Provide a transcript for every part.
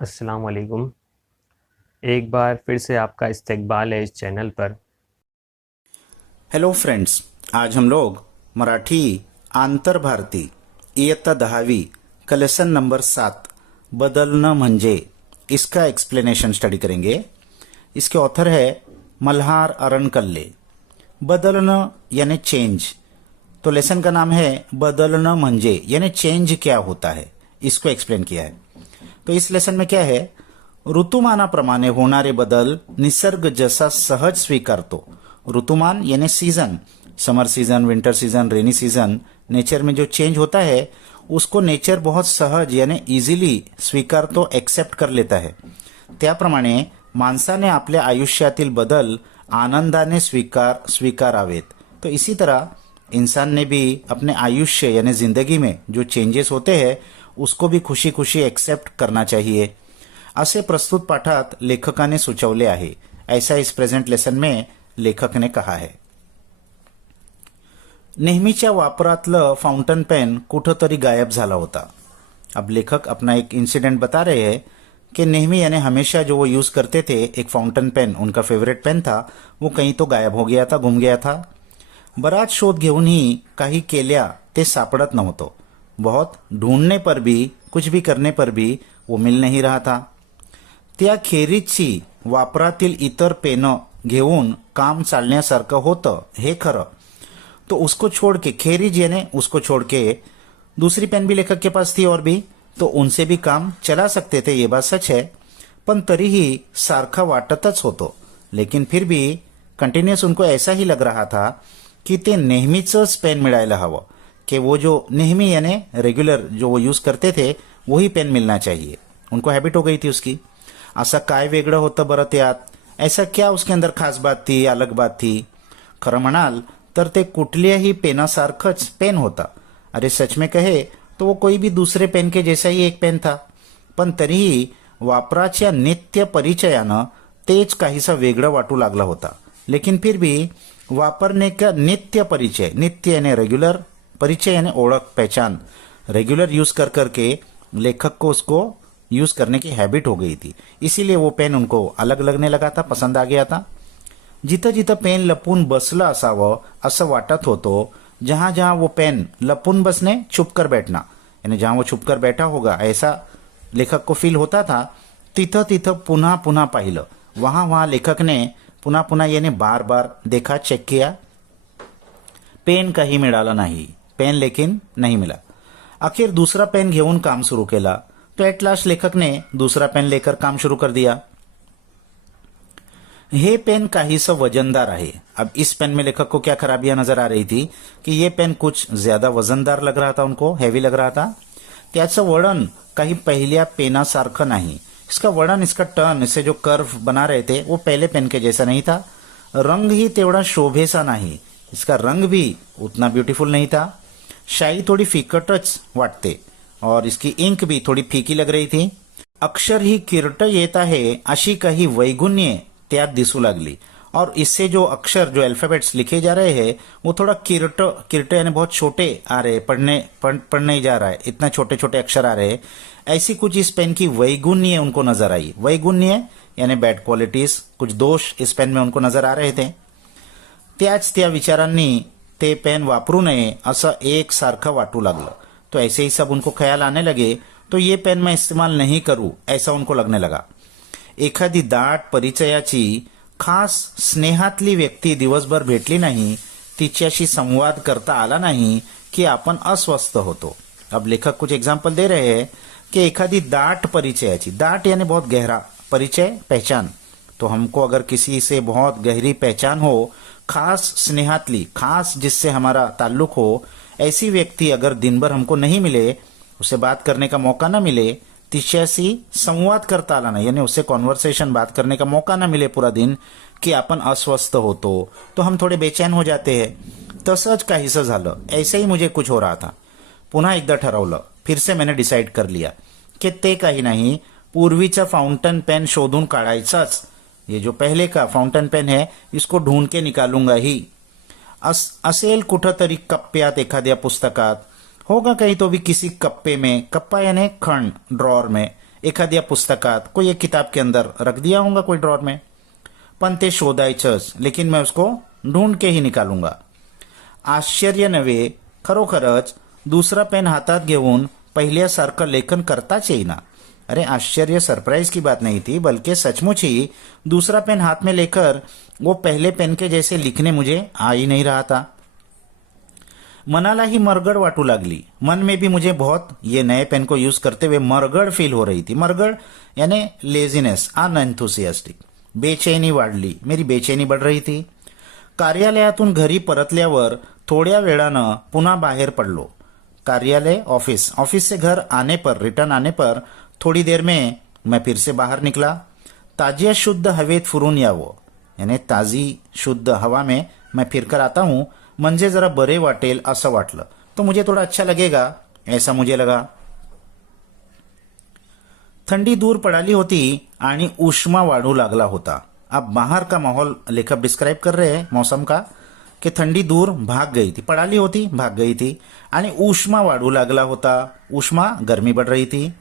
अस्सलाम वालेकुम। एक बार फिर से आपका इस्तकबाल है इस चैनल पर। हेलो फ्रेंड्स, आज हम लोग मराठी आंतर भारती इयत्ता 10वी का लेसन नंबर 7 बदलणं म्हणजे इसका एक्सप्लेनेशन स्टडी करेंगे। इसके ऑथर है मल्हार अरणकल्ले। बदलणं यानी चेंज, तो लेसन का नाम है बदलणं म्हणजे यानी चेंज क्या होता है, इसको एक्सप्लेन किया है। तो इस लेसन में क्या है, ऋतुमानाप्रमाणे होणारे बदल निसर्ग जसा सहज स्वीकारतो। ऋतुमान यानी season, summer season, winter season, rainy season, nature में जो चेंज होता है उसको नेचर बहुत सहज यानी इझिली स्वीकारतो, एक्सेप्ट कर लेता है। त्याप्रमाणे माणसाने आपल्या आयुष्यातील बदल आनंदाने स्वीकारावेत। तो इसी तरह इंसान ने भी अपने आयुष्य यानी जिंदगी में जो चेंजेस होते हैं उसको भी खुशी खुशी एक्सेप्ट करना चाहिए, असे प्रस्तुत पाठात लेखकाने सुचवले आहे। ऐसा इस प्रेझेंट लेसन में लेखक ने कहा है। नेहमीच्या वापरातलं फाउंटन पेन कुठंतरी गायब झाला होता। अब लेखक अपना एक इंसिडेंट बता रहे हैं कि नेहमी यानी हमेशा जो वो यूज करते थे एक फाउंटन पेन, उनका फेवरेट पेन था, वो कहीं तो गायब हो गया था, गुम गया था। बराच शोध घेऊनही काही केल्या ते सापडत नव्हतं। बहुत ढूंढने पर भी, कुछ भी करने पर भी वो मिल नहीं रहा था। त्याखेरीजची वापरातील इतर पेनं घेऊन काम चालण्यासारखं होतं हे खरं, तो उसको छोड़ के, खेरीज यानी उसको छोड़ के, दूसरी पेन भी लेखक के पास थी और भी, तो उनसे भी काम चला सकते थे, ये बात सच है। पण तरीही सारखा वाटतच होतो। लेकिन फिर भी कंटिन्यूस उनको ऐसा ही लग रहा था की ते नेहमीच पेन मिळायला हवं, कि वो जो नेहमी यानी रेगुलर जो वो यूज करते थे वही पेन मिलना चाहिए। उनको हैबिट हो गई थी उसकी। असं काय वेगळं होतं बरं त्यात, ऐसा क्या उसके अंदर खास बात थी, अलग बात थी? खरं म्हणाल तर ते कुठल्याही पेनासारखंच पेन होता। अरे सच में कहे तो वो कोई भी दूसरे पेन के जैसा ही एक पेन था, पण तरीही वापराच्या नित्य परिचयानं तेच काहीसा वेगळं वाटू लागला होता। लेकिन फिर भी वापरने का नित्य परिचय, नित्य यानी रेगुलर, परिचय यानी ओळख, पहचान, रेगुलर यूज कर करके लेखक को उसको यूज करने की हैबिट हो गई थी। इसीलिए वो पेन उनको अलग लगने लगा था, पसंद आ गया था। जिथं जिथं पेन लपून बसलं असावं असं वाटत होतं, जहां जहां वो पेन लपून बसने, छुप कर बैठना, यानी जहां वो छुप कर बैठा होगा ऐसा लेखक को फील होता था, तिथं तिथं पुन्हा पुन्हा पाहिलं। वहां वहां लेखक ने पुन्हा पुन्हा यानी बार बार देखा, चेक किया, पेन कहीं मिळाला नाही, पेन लेकिन नहीं मिला। आखिर दूसरा पेन घेऊन काम शुरू केला, तो एट लास्ट लेखक ने दूसरा पेन लेकर काम शुरू कर दिया। ये पेन काहीसं वजनदार आहे। अब इस पेन में लेखक को क्या खराबियां नजर आ रही थी कि ये पेन कुछ ज्यादा वजनदार लग रहा था, उनको हैवी लग रहा था। त्याचं वळण काही पहिल्या पेनासारखं नाही। इसका वळण, इसका टर्न, इससे जो कर्व बना रहे थे वो पहले पेन के जैसा नहीं था। रंग ही तेवढा शोभेसा नहीं, इसका रंग भी उतना ब्यूटीफुल नहीं था। शाई थोड़ी फिकटच वाटते और इसकी इंक भी थोड़ी फीकी लग रही थी। अक्षर ही किरट येत आहे अशी काही वैगुण्ये त्यात दिसू लागली, और इससे जो अक्षर, जो अल्फाबेट्स लिखे जा रहे हैं वो थोड़ा किरट, किरट यानी बहुत छोटे आ रहे, पढ़ नहीं जा रहा है, इतना छोटे छोटे अक्षर आ रहे हैं। ऐसी कुछ इस पेन की वैगुण्य उनको नजर आई। वैगुण्य यानी बैड क्वालिटीज, कुछ दोष इस पेन में उनको नजर आ रहे थे। त्याच त्या विचारांनी ते पेन वापरू नये असं एक सारखं वाटू लागलं। तो ऐसे ही सब उनको ख्याल आने लगे, तो ये पेन मैं इस्तेमाल नहीं करूं ऐसा उनको लगने लगा। एखादी दाट परिचयाची खास स्नेहातली व्यक्ती दिवसभर भेटली नाही, तिच्याशी संवाद करता आला नहीं कि आपण अस्वस्थ होतो। अब लेखक कुछ एग्जाम्पल दे रहे हैं कि एखादी दाट परिचयाची, दाट यानी बहुत गहरा, परिचय पहचान, तो हमको अगर किसी से बहुत गहरी पहचान हो, खास स्नेहातली, खास जिससे हमारा ताल्लुक हो, ऐसी व्यक्ति अगर दिन भर हमको नहीं मिले, उसे बात करने का मौका न मिले, तिच्याशी संवाद करता आला नाही, यानी उससे कॉन्वर्सेशन, बात करने का मौका ना मिले पूरा दिन, कि आपण अस्वस्थ होतो, तो हम थोड़े बेचैन हो जाते हैं। तसंच काहीसं झालं, ऐसे ही मुझे कुछ हो रहा था। पुन्हा एकदा ठरवलं, फिर से मैंने डिसाइड कर लिया कि ते काही नाही, पूर्वीचा फाउंटन पेन शोधून काढायचाच। ये जो पहले का फाउंटन पेन है इसको ढूंढ के निकालूंगा ही। असेल कुठंतरी कप्प्यात, एखाद्या पुस्तकात, होगा कहीं तो भी किसी कप्पे में, कप्पा यानी खंड, ड्रॉर में, एखाद्या पुस्तकात कोई एक किताब के अंदर रख दिया होगा कोई ड्रॉर में, पण ते शोधायचंच, लेकिन मैं उसको ढूंढ के ही निकालूंगा. आश्चर्य नव्हे, खरोखरच दुसरा पेन हातात घेऊन पहिल्यासारखं लेखन करताच येईना. अरे आश्चर्य सरप्राइज की बात नहीं थी, बल्कि सचमुच ही दूसरा पेन हाथ में लेकर वो पहले पेन के जैसे लिखने मुझे आ ही नहीं रहा था. मनाला ही मरगड़ वाटू लागली. मन में भी मुझे बहुत ये नए पेन को यूज करते हुए मरगड़ फील हो रही थी. मरगड़ यानी लेजीनेस, अनएंथुसियास्टिक. बेचैनी वाढली, मेरी बेचैनी बढ़ रही थी. कार्यालयातून घरी परतल्यावर थोड्या वेळानं पुन्हा बाहेर पडलो. कार्यालय ऑफिस, ऑफिस से घर आने पर, रिटर्न आने पर थोड़ी देर में मैं फिर से बाहर निकला. ताजी शुद्ध हवेत फिरून यावं, यानी ताजी शुद्ध हवा में मैं फिरकर आता हूं, म्हणजे जरा बरे वाटेल असं वाटलं. तो मुझे थोड़ा अच्छा लगेगा, ऐसा मुझे लगा. थंडी दूर पड़ाली होती आणि उष्मा वाढू लागला होता. अब बाहर का माहौल लेखक डिस्क्राइब कर रहे हैं मौसम का, कि ठंडी दूर भाग गई थी, पड़ाली होती भाग गई थी, आणि उष्मा वाढू लागला होता. उष्मा गर्मी बढ़ रही थी.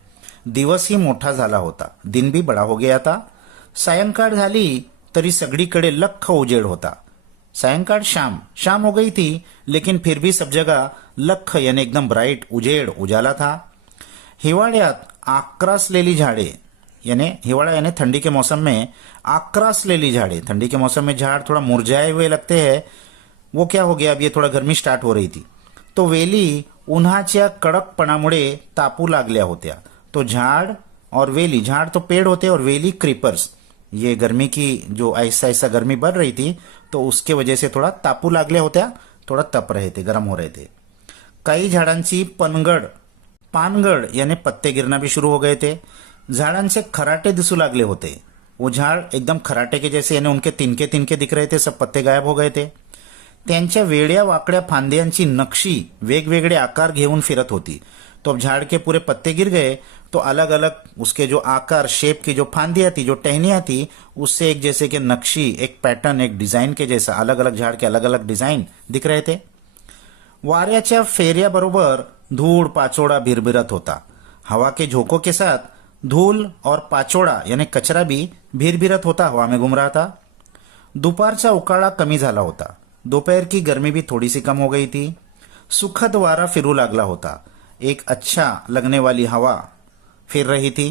दिवस ही मोठा झाला होता, दिन भी बड़ा हो गया था. सायंकाळ झाली तरी सगळीकडे लख्ख उजेड होता. सायंकाळ शाम शाम हो गई थी, लेकिन फिर भी सब जगह लख्ख यानी एकदम ब्राइट उजेड उजाला था. हिवाळ्यात आक्रासलेली झाडे, यानी हिवाड़ा यानी ठंडी के मौसम में आक्रासलेली झाड़े, ठंडी के मौसम में झाड़ थोड़ा मुरझाए हुए लगते हैं. वो क्या हो गया, अब ये थोड़ा गर्मी स्टार्ट हो रही थी, तो वेली उन्हाच्या कडकपणामुळे तापू लागल्या होत्या. तो झाड़ और वेली, झाड़ तो पेड़ होते और वेली क्रीपर्स, ये गर्मी की जो ऐसा ऐसा गर्मी बढ़ रही थी तो उसके वजह से थोड़ा तापू लागल्या होत्या, थोड़ा तप रहे थे, गर्म हो रहे थे. काही झाडांची पानगड यानी पत्ते गिरना भी शुरू हो गए थे. झाडांचे खराटे दिसू लागले होते. वो झाड़ एकदम खराटे के जैसे, यानी उनके तिनके तिनके दिख रहे थे, सब पत्ते गायब हो गए थे. त्यांच्या वेड्या वाकड्या फांद्यांची नक्षी वेगवेगळे आकार घेऊन फिरत होती. तो अब झाड़ के पूरे पत्ते गिर गए तो अलग अलग उसके जो आकार, शेप की जो फांदियां थी, जो टहनियां थी, उससे एक जैसे कि नक्शी, एक पैटर्न, एक डिजाइन के जैसा अलग अलग झाड़ के अलग अलग डिजाइन दिख रहे थे. वाऱ्याच्या फेऱ्याबरोबर धूळ पाचोड़ा भिरभिरत होता. हवा के झोंकों के साथ धूल और पाचोड़ा यानी कचरा भी भिरभिरत होता, हवा में घूम रहा था. दोपहरचा उकाळा कमी झाला होता. दोपहर की गर्मी भी थोड़ी सी कम हो गई थी. सुखद वारा फिरू लागला होता. एक अच्छा लगने वाली हवा फिर रही थी.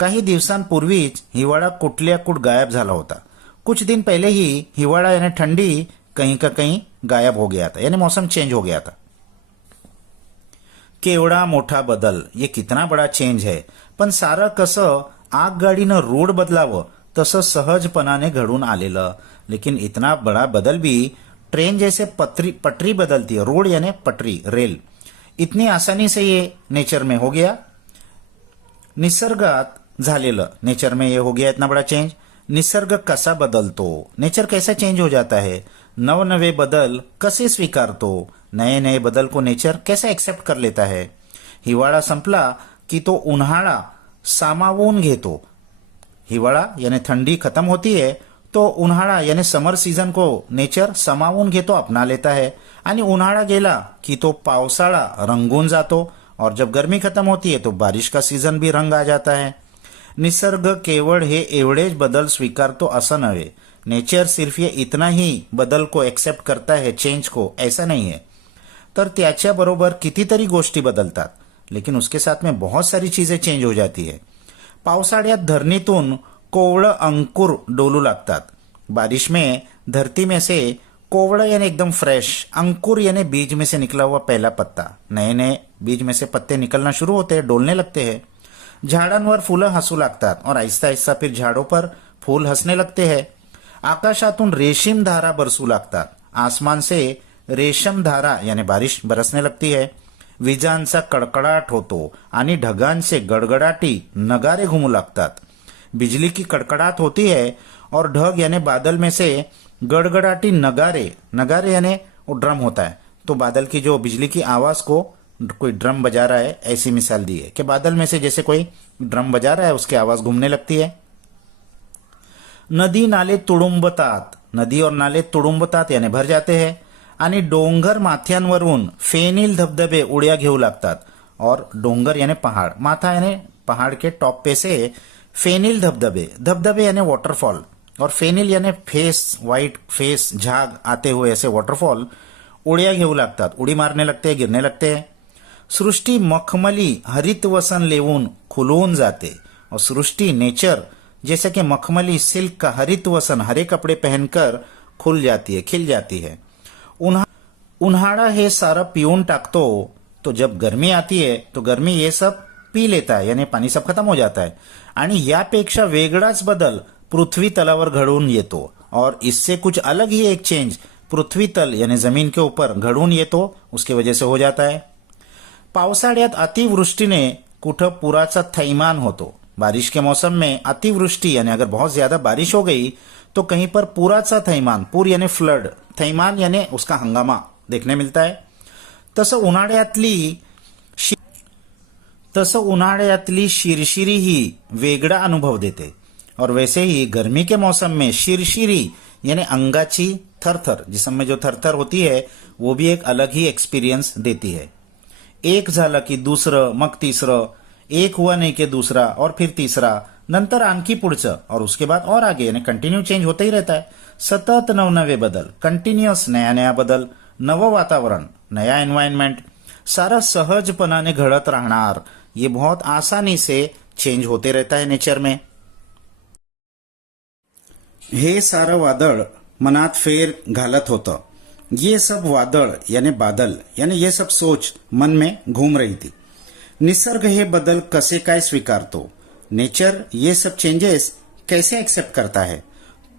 काही दिवसांपूर्वीच हिवाळा कुठल्या कुठ गायब झाला होता. कुछ दिन पहले ही हिवाळा यानी ठंडी कहीं का कहीं गायब हो गया था, यानी मौसम चेंज हो गया था. केवढा मोठा बदल, ये कितना बड़ा चेंज है. पण सारं कसं आगगाडीनं रोड बदलावं तसं सहजपणाने घडून आलेलं. लेकिन इतना बड़ा बदल भी ट्रेन जैसे पटरी बदलती है, रोड यानी पटरी, रेल, इतनी आसानी से ये नेचर में हो गया. निसर्गात झालेलं, नेचर में ये हो गया इतना बड़ा चेंज. निसर्ग कसा बदलतो, नेचर कैसा चेंज हो जाता है, नवनवे बदल कसे स्वीकारतो, नए नए बदल को नेचर कैसा एक्सेप्ट कर लेता है. हिवाळा संपला की तो उन्हाळा सामावून घेतो. हिवाळा यानी ठंडी खत्म होती है तो उन्हाळा यानी समर सीजन को नेचर समावून घेतो, अपना लेता है. आणि उन्हाळा गेला की तो पावसाळा रंगून जातो, और जब गर्मी खत्म होती है तो बारिश का सीजन भी रंग आ जाता है. निसर्ग केवळ हे एवढेच बदल स्वीकारतो असं नव्हे. नेचर सिर्फ ये इतना ही बदल को एक्सेप्ट करता है, चेंज को, ऐसा नहीं है. तर त्याच्याबरोबर कितीतरी गोष्टी बदलतात, लेकिन उसके साथ में बहुत सारी चीजें चेंज हो जाती है. पावसाळ्यात धरणीतून कोवळं अंकुर डोलू लागतात. बारिश में धरती में से कोवड़ा यानी एकदम फ्रेश, अंकुर यानी बीज में से निकला हुआ पहला पत्ता, नए नए बीज में से पत्ते निकलना शुरू होते हैं, डोलने लगते हैं. झाडांवर फुलं हसू लागतात और आहिस्ता आहिस्ता फिर झाड़ों पर फूल हंसने लगते हैं. आकाशातून रेशीम धारा बरसू लागतात. आसमान से रेशम धारा यानी बारिश बरसने लगती है. विजांचा कडकडाट होतो आणि ढगांचे गडगडाटी नगारे घूमू लागतात. बिजली की कड़कड़ाहट होती है और ढग यानी बादल में से गड़गड़ाटी नगारे, नगारे यानी वो ड्रम होता है, तो बादल की जो बिजली की आवाज को कोई ड्रम बजा रहा है, ऐसी मिसाल दी है कि बादल में से जैसे कोई ड्रम बजा रहा है, उसकी आवाज घूमने लगती है. नदी नाले तुडुंबतात, नदी और नाले तुडुंबतात यानी भर जाते हैं. आणि डोंगर माथ्यांवरून फेनील धबधबे उड्या घेऊ लागतात. और डोंगर यानी पहाड़, माथा यानी पहाड़ के टॉप पे से फेनिल धबधबे, धबधबे यानी वाटरफॉल, और फेनिल यानी फेस, व्हाइट फेस, झाग आते हुए ऐसे वाटरफॉल उड्या घेऊ लागतात, उडी मारने लगते हैं, गिरने लगते हैं. सृष्टी मखमली हरित वसन लेवून खुलवून जाते, और सृष्टि नेचर जैसे कि मखमली सिल्क का हरित वसन हरे कपड़े पहनकर खुल जाती है, खिल जाती है. उन्हाळा हे सारं पिऊन टाकतो, तो जब गर्मी आती है तो गर्मी ये सब पी लेता है, यानी पानी सब खत्म हो जाता है. आणि यापेक्षा वेगळाच बदल पृथ्वी तलावर घडून येतो, और इससे कुछ अलग ही एक चेंज पृथ्वी तल यानी जमीन के ऊपर घडून येतो, उसकी वजह से हो जाता है. पावसाळ्यात अतिवृष्टीने कुठं पुराचा थैमान होतो. बारिश के मौसम में अतिवृष्टि यानी अगर बहुत ज्यादा बारिश हो गई तो कहीं पर पुराचा थैमान, पूर यानी फ्लड, थैमान यानी उसका हंगामा देखने मिलता है. तसं उन्हाळ्यातली शिरशिरी ही वेगळा अनुभव देते, और वैसे ही गर्मी के मौसम में शिरशिरी यानी अंगाची थरथर, जिसमें जो थरथर होती है वो भी एक अलग ही एक्सपीरियंस देती है. एक झालं की दुसरं, मग तिसरं, एक हुआ नहीं कि दूसरा, और फिर तीसरा, नंतर आणखी पुढचं, और उसके बाद और आगे, यानी कंटिन्यू चेंज होता ही रहता है. सतत नवनवे बदल, कंटिन्यूअस नया नया बदल, नवं वातावरण, नया एनवायरनमेंट, सारा सहजपणाने घडत राहणार. ये बहुत आसानी से चेंज होते रहता है नेचर में. हे सारं वादळ मनात फेर घालत होतं. ये सब वादळ यानी बादल यानी ये सब सोच मन में घूम रही थी. निसर्ग हे बदल कसे काय स्वीकारतो, नेचर ये सब चेंजेस कैसे एक्सेप्ट करता है,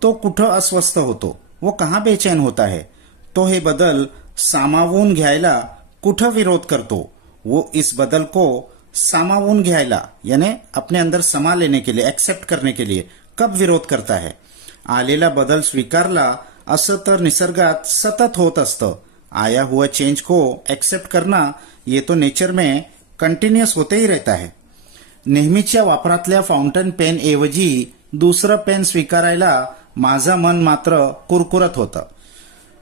तो कुठं अस्वस्थ होतो, वो कहाँ बेचैन होता है, तो हे बदल सामावून घ्यायला कुठं विरोध करतो, वो इस बदल को सामावून घ्यायला यानी अपने अंदर समा लेने के लिए, एक्सेप्ट करने के लिए कब विरोध करता है. आलेला बदल स्वीकारला असं तर निसर्गात सतत होत असतं. आया हुआ चेंज को एक्सेप्ट करना ये तो नेचर में कंटिन्यूअस होते ही रहता है. नेहमीच्या वापरातल्या फाउंटन पेन ऐवजी दूसरं पेन स्वीकारायला माझं मन मात्र कुरकुरत होतं.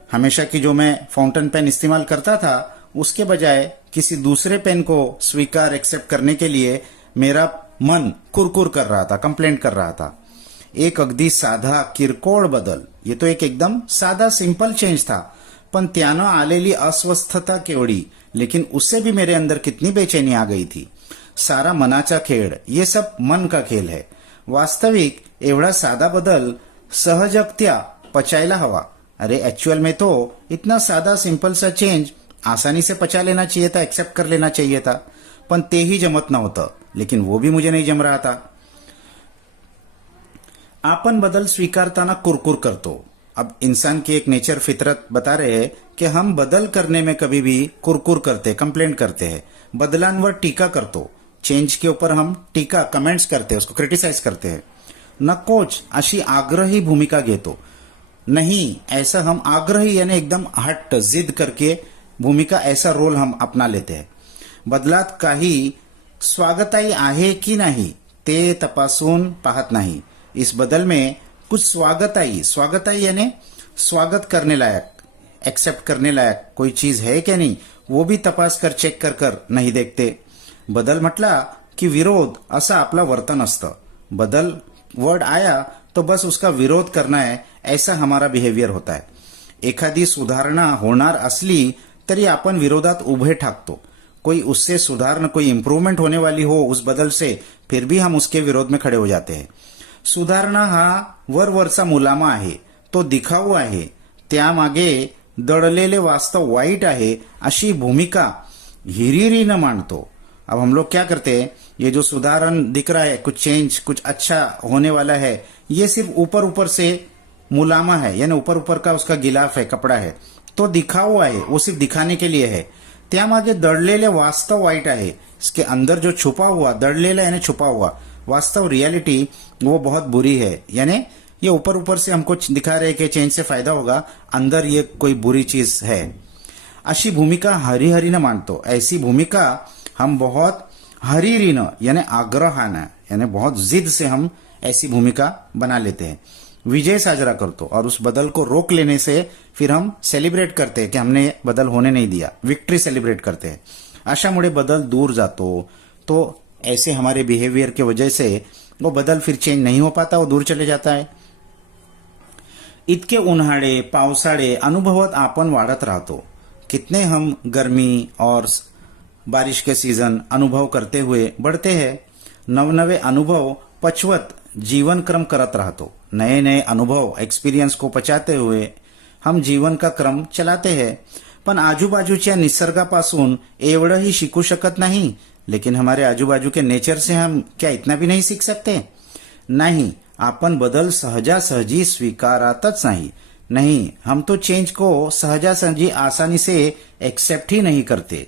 हमेशा की जो मैं फाउंटन पेन इस्तेमाल करता था उसके बजाय किसी दूसरे पेन को स्वीकार एक्सेप्ट करने के लिए मेरा मन कुरकुर कर रहा था, कंप्लेंट कर रहा था. एक अगदी साधा किरकोळ बदल, ये तो एक एकदम साधा सिंपल चेंज था, पण त्यानं आलेली अस्वस्थता केवढी, लेकिन उससे भी मेरे अंदर कितनी बेचैनी आ गई थी. सारा मनाचा खेळ, ये सब मन का खेल है. वास्तविक एवढा साधा बदल सहजगत्या पचायला हवा. अरे एक्चुअल में तो इतना सादा सिंपल सा चेंज आसानी से पचा लेना चाहिए था, एक्सेप्ट कर लेना चाहिए था, पण तेही जमत नव्हतं. लेकिन वो भी मुझे नहीं जम रहा था. आपन बदल स्वीकारताना कुरकुर करतो. अब इंसान की एक नेचर, फितरत बता रहे हैं कि हम बदल करने में कभी भी कुरकुर करते, कंप्लेंट करते हैं, बदलांवर टीका करतो. चेंज के ऊपर हम टीका, कमेंट्स करते हैं, उसको क्रिटिसाइज करते हैं. नकोच अशी आग्रही भूमिका घेतो. नहीं, ऐसा हम आग्रही यानी एकदम हट, जिद करके भूमिका, ऐसा रोल हम अपना लेते हैं. बदलात काही स्वागताई आहे की नाही ते तपासून पाहत नाही. इस बदल में कुछ स्वागताई यानी स्वागत करने लायक, एक्सेप्ट करने लायक कोई चीज है क्या नहीं, वो भी तपास कर, चेक कर नहीं देखते. बदल म्हटला की विरोध असं आपला वर्तन असतं. बदल वर्ड आया तो बस उसका विरोध करना है, ऐसा हमारा बिहेवियर होता है. एखादी सुधारणा होणार असली तरी आपण विरोधात उभे ठाकतो. कोई उससे सुधारणा, कोई इंप्रूवमेंट होने वाली हो उस बदल से, फिर भी हम उसके विरोध में खड़े हो जाते हैं. सुधारणा हा वरवरचा मुलामा आहे, तो दिखाऊ आहे, त्यामागे दडलेले वास्तव वाईट आहे, अशी भूमिका हिरिरीनं मांडतो. अब हम लोग क्या करते हैं, ये जो सुधारण दिख रहा है, कुछ चेंज, कुछ अच्छा होने वाला है, ये सिर्फ ऊपर ऊपर से मुलामा है, यानी ऊपर ऊपर का उसका गिलाफ है, कपड़ा है, तो दिखाऊ आहे, वो सिर्फ दिखाने के लिए है. त्यामागे दडलेले वास्तव वाईट आहे. इसके अंदर जो छुपा हुआ, दडलेला यानी छुपा हुआ वास्तव, रियलिटी वो बहुत बुरी है. यानी ये ऊपर ऊपर से हमको दिखा रहे कि चेंज से फायदा होगा, अंदर ये कोई बुरी चीज है. अशी भूमिका हरिहरीनं मांडतो. ऐसी भूमिका हम बहुत हरिहरीनं यानी आग्रहानं यानी बहुत जिद से हम ऐसी भूमिका बना लेते हैं. विजय साजरा करतो और उस बदल को रोक लेने से फिर हम सेलिब्रेट करते हैं कि हमने बदल होने नहीं दिया, विक्ट्री सेलिब्रेट करते हैं. अशामुळे बदल दूर जातो, तो ऐसे हमारे बिहेवियर के वजह से वो बदल फिर चेंज नहीं हो पाता, वो दूर चले जाता है. इतके उन्हाळे पावसाळे अनुभवत आपण वाढत राहतो. कितने हम गर्मी और बारिश के सीजन अनुभव करते हुए बढ़ते हैं. नवनवे अनुभव पचवत जीवन क्रम करत राहतो. नए नए अनुभव एक्सपिरियन्स को पचाते हुए हम जीवन का क्रम चलाते हैं. पण आजूबाजूच्या निसर्गापासून एवढंही शिकू शकत नाही. लेकिन हमारे आजूबाजू के नेचर से हम क्या इतना भी नहीं सीख सकते? नहीं, आपण बदल सहजासहजी स्वीकारतच नाही. नहीं, हम तो चेंज को सहजासहजी आसानी से एक्सेप्ट ही नहीं करते.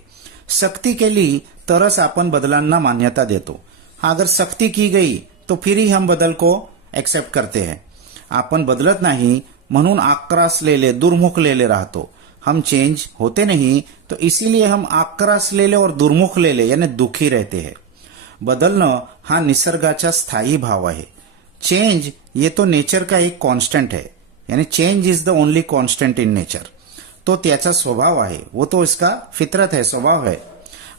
सख्ती केली तरच आपण बदलांना मान्यता देतो. अगर सख्ती की गई तो फिर ही हम बदल को एक्सेप्ट करते हैं. आपण बदलत नाही म्हणून आक्रासलेले दुर्मुखलेले राहतो. हम चेंज होते नहीं तो इसीलिए हम आक्रासलेले और दुर्मुखलेले यानी दुखी रहते हैं. बदलणं हा निसर्गाचा स्थायी भाव आहे. चेंज ये तो नेचर का एक कांस्टेंट है, यानी change is the only constant in nature. तो त्याचा स्वभाव आहे, वो तो इसका फितरत है, स्वभाव है.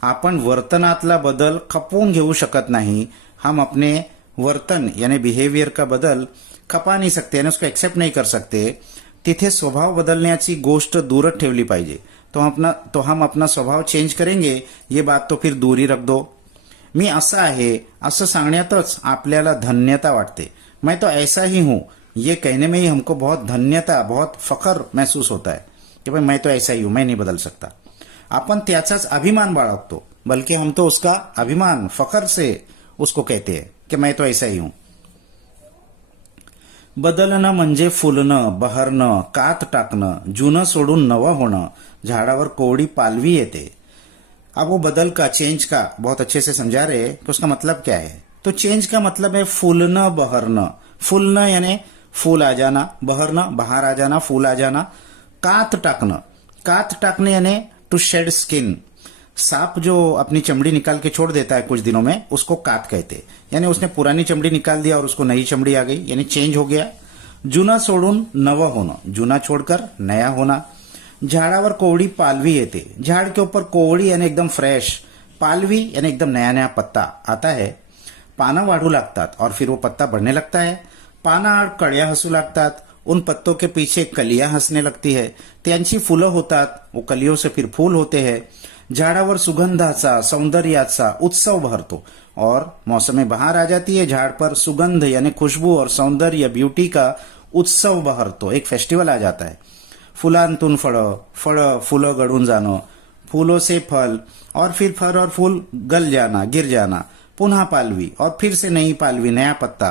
आपण वर्तनातला बदल खपवून घेऊ शकत नाही. हम अपने वर्तन यानी बिहेवियर का बदल खपा नहीं सकते, यानी उसको एक्सेप्ट नहीं कर सकते. तिथे स्वभाव बदलण्याची गोष्ट दूरच ठेवली पाहिजे. तो हम अपना स्वभाव चेंज करेंगे ये बात तो फिर दूर ही रख दो. मी असा आहे असं सांगण्यातच आपल्याला धन्यता वाटते. मैं तो ऐसा ही हूं ये कहने में ही हमको बहुत धन्यता, बहुत फखर महसूस होता है कि भाई मैं तो ऐसा ही हूं, मैं नहीं बदल सकता. अपन त्याचाच अभिमान बाळगतो, बल्कि हम तो उसका अभिमान फखर से उसको कहते हैं कि मैं तो ऐसा ही हूं. बदलणं म्हणजे फुलणं, बहरणं, कात टाकणं, जुनं सोडून नवं होणं. झाडावर कोवडी पालवी येते. अब वो बदल का, चेंज का बहुत अच्छे से समझा रहे हैं कि उसका मतलब क्या है. तो चेंज का मतलब है फूलना बहरना. फूलना यानी फूल आ जाना, बहरना बाहर आ जाना, फूल आ जाना. कात टाकना, कात टाकने यानी टू शेड स्किन. सांप जो अपनी चमड़ी निकाल के छोड़ देता है कुछ दिनों में, उसको कात कहते. यानी उसने पुरानी चमड़ी निकाल दिया और उसको नई चमड़ी आ गई, यानी चेंज हो गया. जुना सोडून नवं होणं, जुना छोड़कर नया होना. झाडावर कोवड़ी पालवी येते. झाड़ के ऊपर कोवड़ी यानी एकदम फ्रेश, पालवी यानी एकदम नया नया पत्ता आता है. पानं वाढू लागतात और फिर वो पत्ता बढ़ने लगता है. पाना आड कळ्या हसू लागतात. उन पत्तों के पीछे कलियां हंसने लगती है. त्यांची फुलं होतात, वो कलियों से फिर फूल होते हैं. झाडावर सुगंधाचा, सौंदर्याचा उत्सव भरतो और मौसम बहार आ जाती है. झाड़ पर सुगंध यानी खुशबू और सौंदर्य, ब्यूटी का उत्सव बहरतो, एक फेस्टिवल आ जाता है. फुलांतून फळं, फळं फुलं गळून जाणं, फूलों से फल और फिर फल और फूल गल जाना, गिर जाना. पुन्हा पालवी और फिर से नई पालवी, नया पत्ता,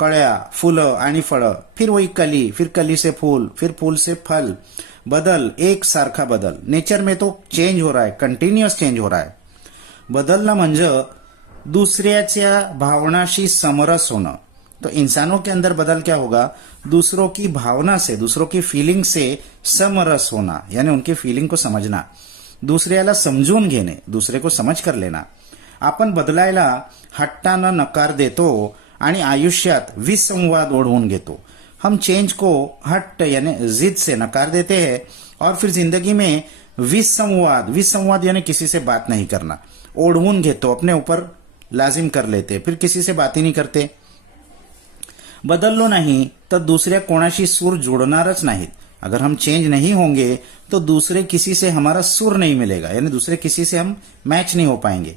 कळ्या, फुलं आणि फळं, फिर वही कली, फिर कली से फूल, फिर फूल से फल. बदल, एक सारखा बदल. नेचर में तो चेंज हो रहा है, कंटिन्यूअस चेंज हो रहा है. बदलना म्हणजे दुसऱ्याच्या भावनाशी समरस होणं. तो इंसानों के अंदर बदल क्या होगा? दूसरों की भावना से, दूसरों की फीलिंग से समरस होना, यानी उनकी फीलिंग को समझना. दुसऱ्याला समजून घेणे, दूसरे को समझ कर लेना. आपण बदलायला हट्टानं नकार देतो आणि आयुष्यात विसंवाद ओढवून घेतो. हम चेंज को हट यानी जिद से नकार देते हैं और फिर जिंदगी में विसंवाद यानी किसी से बात नहीं करना ओढ़वून घेतो, अपने ऊपर लाजिम कर लेते, फिर किसी से बात ही नहीं करते. बदललो नहीं तो दूसरे कोणाशी सूर जोड़नारच नाहीत. अगर हम चेंज नहीं होंगे तो दूसरे किसी से हमारा सूर नहीं मिलेगा, यानी दूसरे किसी से हम मैच नहीं हो पाएंगे.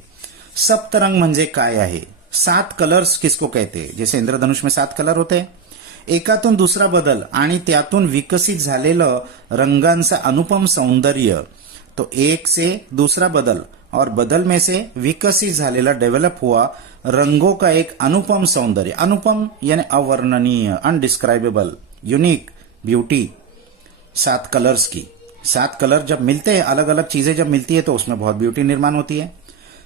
सप्तरंग म्हणजे काय आहे? 7 कलर्स किसको कहते हैं? जैसे इंद्रधनुष में 7 कलर होते हैं. एकातून दुसरा बदल आणि त्यातून विकसित झालेलं रंगांचा अनुपम सौंदर्य. तो एक से दूसरा बदल और बदल में से विकसित झालेला, डेवलप हुआ रंगों का एक अनुपम सौंदर्य. अनुपम यानी अवर्णनीय, अनडिस्क्राइबेबल, यूनिक ब्यूटी. 7 कलर्स की, 7 कलर जब मिलते हैं, अलग अलग चीजें जब मिलती है तो उसमें बहुत ब्यूटी निर्माण होती है.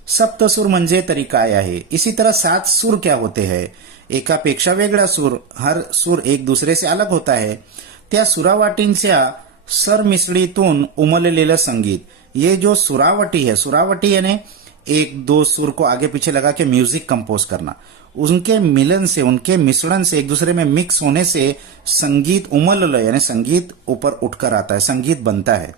सप्तसूर म्हणजे तरी काय आहे? इसी तरह 7 सूर क्या होते हैं? एकापेक्षा वेगळा सूर. हर सूर एक दूसरे से अलग होता है. त्या सुरावाटींच्या सरमिसळीतून उमललेलं संगीत. ये जो सुरावटी है, सुरावटी यानी 1-2 सुर को आगे पीछे लगा के म्यूजिक कंपोज करना. उनके मिलन से, उनके मिश्रण से, एक दूसरे में मिक्स होने से संगीत उमललं, यानी संगीत ऊपर उठकर आता है, संगीत बनता है.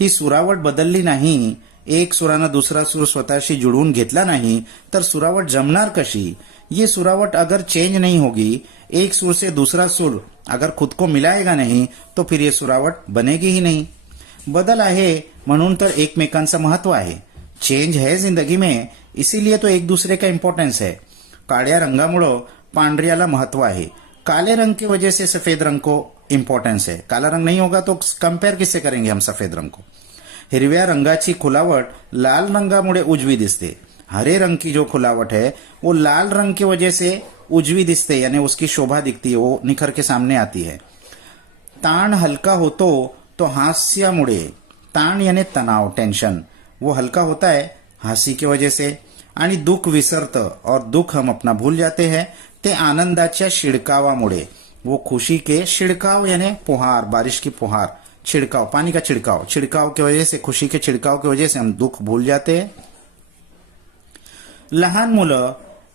ही सुरावट बदलली नाही एक सुरानं दुसरा सूर स्वतःशी जुळवून घेतला नाही तर सुरावट जमणार कशी? ये सुरावट अगर चेंज नहीं होगी, एक सुर से दूसरा सुर अगर खुद को मिलाएगा नहीं तो फिर ये सुरावट बनेगी ही नहीं. बदल आहे म्हणून तर एकमेकांचं महत्व आहे. चेंज है जिंदगी में, इसीलिए तो एक दूसरे का इम्पोर्टेंस है. काळ्या रंगामुळं पांढऱ्याला महत्व आहे. काले रंग की वजह से सफेद रंग को इम्पोर्टेंस है. काला रंग नहीं होगा तो कंपेयर किससे करेंगे हम सफेद रंग को? हिरव्या रंगाची खुलावट लाल रंगामुळे उजवी दिसते. हरे रंग की जो खुलावट है वो लाल रंग की वजह से उजवी दिसते, यानी उसकी शोभा दिखती है, वो निखर के सामने आती है. ताण हलका होतो तो हास्यामुळे, ताण यानी तनाव, टेंशन, वो हल्का होता है हंसी की वजह से. आणि दुःख विसरतं, और दुःख हम अपना भूल जाते हैं ते आनंदाच्या शिडकावामुळे. वो खुशी के छिड़काव यानी फुहार, बारिश की फुहार, छिड़काव, पानी का छिड़काव, छिड़काव की वजह से, खुशी के छिड़काव की वजह से हम दुःख भूल जाते हैं. लहान मुलं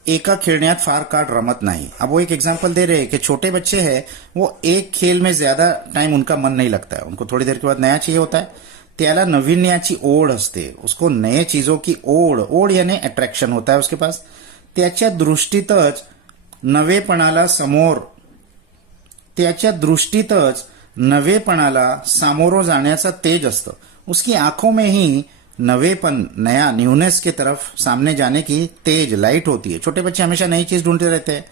एका खेळण्यात फार काळ रमत नाही. अब वो एक एग्जांपल दे रहे हैं कि छोटे बच्चे हैं, वो एक खेल में ज्यादा टाइम उनका मन नहीं लगता है, उनको थोड़ी देर के बाद नया चाहिए होता है. त्याला नवीन्याची ओढ असते, उसको नए चीजों की ओढ, ओढ यानी अट्रॅक्शन होता है उसके पास. त्याच्या दृष्टीतच नवेपणाला समोर, त्याच्या दृष्टीतच नवेपणाला सामोरं जाण्याचा तेज असतं. उसकी आंखों में ही नवेपन, नया, न्यूनेस की तरफ सामने जाने की तेज, लाइट होती है. छोटे बच्चे हमेशा नई चीज ढूंढते रहते हैं.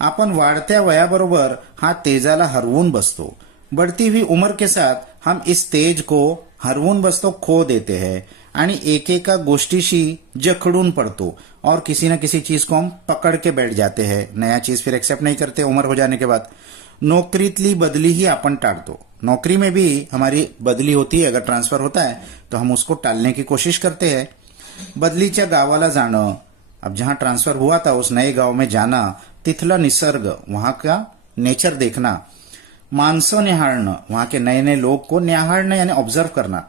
आपण वाढत्या वयाबरोबर हा तेजाला हरवून बसतो. बढ़ती हुई उम्र के साथ हम इस तेज को हरवून बसतो, खो देते हैं, आणि एकेका गोष्टीशी जखडून पड़तो और किसी न किसी चीज को हम पकड़ के बैठ जाते हैं. नया चीज फिर एक्सेप्ट नहीं करते उम्र हो जाने के बाद. नौकरीतली बदली ही आपण टाळतो. नौकरी में भी हमारी बदली होती है, अगर ट्रांसफर होता है तो हम उसको टालने की कोशिश करते हैं. बदलीच्या गावाला जाणं, अब जहां ट्रांसफर हुआ था उस नए गांव में जाना, तिथला निसर्ग, वहां का नेचर देखना, माणसं निहाळणं, वहां के नए नए लोग को निहाळणं यानी ऑब्जर्व करना,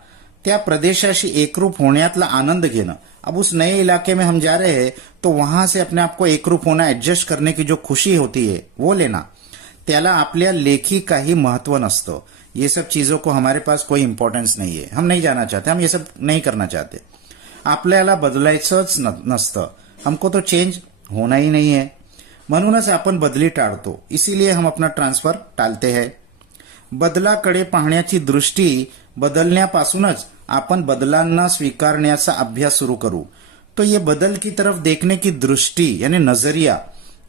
त्या प्रदेशाशी एकरूप होण्यातला आनंद घेणं. अब उस नए इलाके में हम जा रहे हैं तो वहां से अपने आप को एकरूप होना, एडजस्ट करने की जो खुशी होती है वो लेना. त्याला आपल्या लेखी काही महत्व नसतं. ये सब चीजों को हमारे पास कोई इंपॉर्टेंस नहीं है, हम नहीं जाना चाहते, हम ये सब नहीं करना चाहते. आपल्याला बदलायचंच नसतं, हमको तो चेंज होना ही नहीं है. म्हणूनच आपण बदली टाळतो, इसीलिए हम अपना ट्रांसफर टालते हैं. बदलाकडे पाहण्याची दृष्टी बदलण्यापासूनच आपण बदलांना स्वीकारण्याचा अभ्यास सुरू करू. तो ये बदल की तरफ देखने की दृष्टी यानी नजरिया,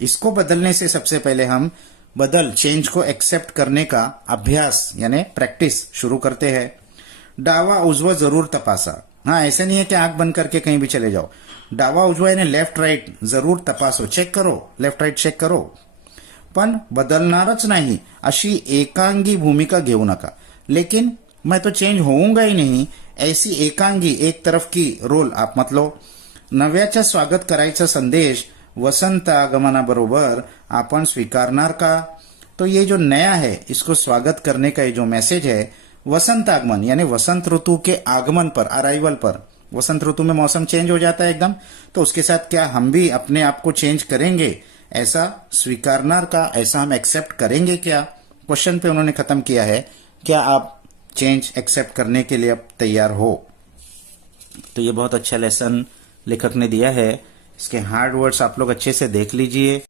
इसको बदलने से सबसे पहले हम बदल, चेंज को एक्सेप्ट करने का अभ्यास यानी प्रैक्टिस शुरू करते हैं. डावा उजवा जरूर तपासा. हाँ, ऐसे नहीं है कि आंख बंद करके कहीं भी चले जाओ. डावा उजवा यानी लेफ्ट राइट जरूर तपासो, चेक करो, लेफ्ट राइट चेक करो. पण बदलणारच नाही अशी एकांगी भूमिका घेऊ नका. लेकिन मैं तो चेंज होऊंगा ही नहीं, ऐसी एकांगी, एक तरफ की रोल आप मत लो. नव्याचा स्वागत करायचा संदेश वसंत आगमनाबरोबर आपण स्वीकारणार का? तो ये जो नया है इसको स्वागत करने का ये जो मैसेज है, वसंत आगमन यानी वसंत ऋतु के आगमन पर, अराइवल पर. वसंत ऋतु में मौसम चेंज हो जाता है एकदम, तो उसके साथ क्या हम भी अपने आप को चेंज करेंगे? ऐसा स्वीकारणार का, ऐसा हम एक्सेप्ट करेंगे क्या? क्वेश्चन पे उन्होंने खत्म किया है, क्या आप चेंज एक्सेप्ट करने के लिए अब तैयार हो? तो ये बहुत अच्छा लेसन लेखक ने दिया है. इसके हार्ड वर्ड्स आप लोग अच्छे से देख लीजिए.